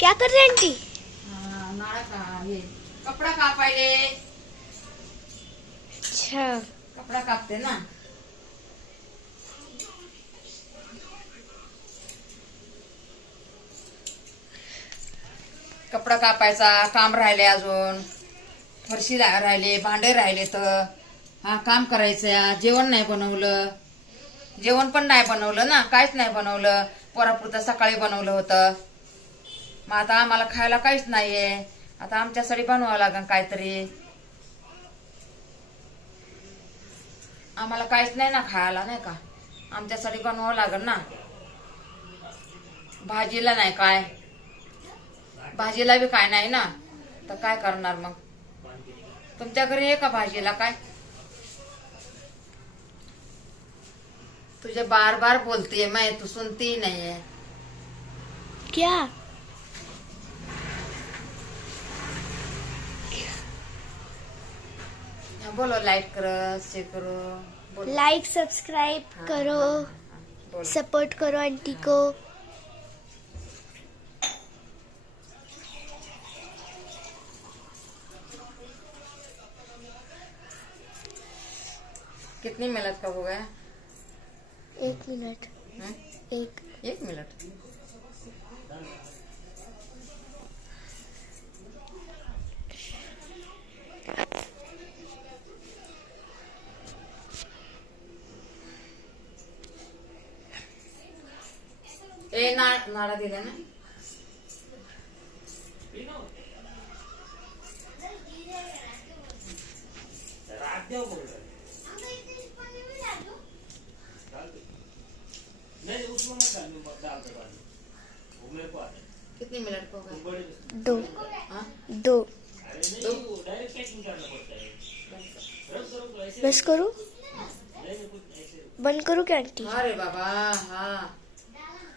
क्या कर रहे हैं आंटी? नाड़ा का ये कपड़ा कापायले. अच्छा. कपड़ा कापते ना. कपडा कापायचा काम राहिले, अजून फरशी राहिले, भांडे राहिले. तर हा काम करायचं. जेवण नाही बनवलं. जेवण पण नाही बनवलं ना, काहीच नाही बनवलं. पोरापुरतं सकाळी बनवलं होतं. मग आता आम्हाला खायला काहीच नाहीये. आता आमच्यासाठी बनवावं लागेल काहीतरी. आम्हाला काहीच नाही ना खायला, नाही का. आमच्यासाठी बनवावं लागेल ना. भाजीला नाही काय, भाजीला बी काय नाही ना. तर काय करणार मग. तुमच्या घरी आहे का भाजीला काय? तुझे बार बार बोलतीये मैं, तू सुनती नहीं है. क्या? बोलो लाइक करो, शेयर करो. बोलो. लाइक सब्सक्राइब करो, बोलो. सपोर्ट करो आंटी को. कितनी मिनट का हो गया? 1 मिनट. हम्म? 1 मिनट. नाड़ा दिला ना. कितने मिनट हो गए? 2. हाँ? 2. 2. बस करूँ? बंद करूँ क्या आंटी? अरे बाबा, हाँ.